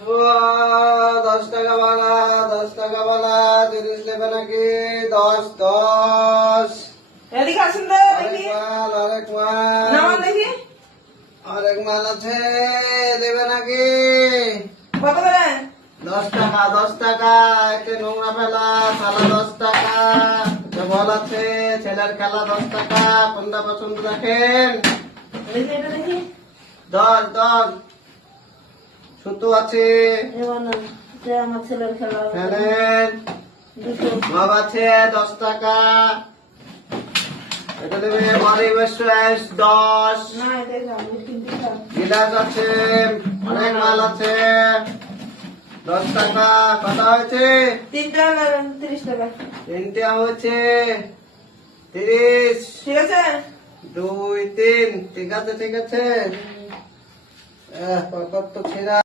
10 টাকা বালা, 10 টাকা বালা, 30 নেবে নাকি? 10, 10। এদিকে আসুন তো দেখি। আরেক মাল, নামান দেখি আরেক মাল আছে, দেবে নাকি? কত করে? 10 টাকা, 10 টাকা। এতে নোংরা ফেলা থালা 10 টাকা। বল আছে, ছেলের খেলা 10 টাকা। কোনটা পছন্দ রাখেন? দেখি এটা দেখি। 10, 10। সুতো আছে, এবার না, যে আমার ছেলের খেলা ফেলেন। দুটো। মগ আছে 10 টাকা। এটা দেবে বডি ওয়াশ 10। না এটাই দাম, কিন্তু দাম। গিলাস আছে, অনেক মাল আছে। 10 টাকা। কত হয়েছে? তিনটা না 30 টাকা। তিনটে হয়েছে 30। ঠিক আছে? 2, 3। ঠিক আছে, ঠিক আছে। কত ছেঁড়া।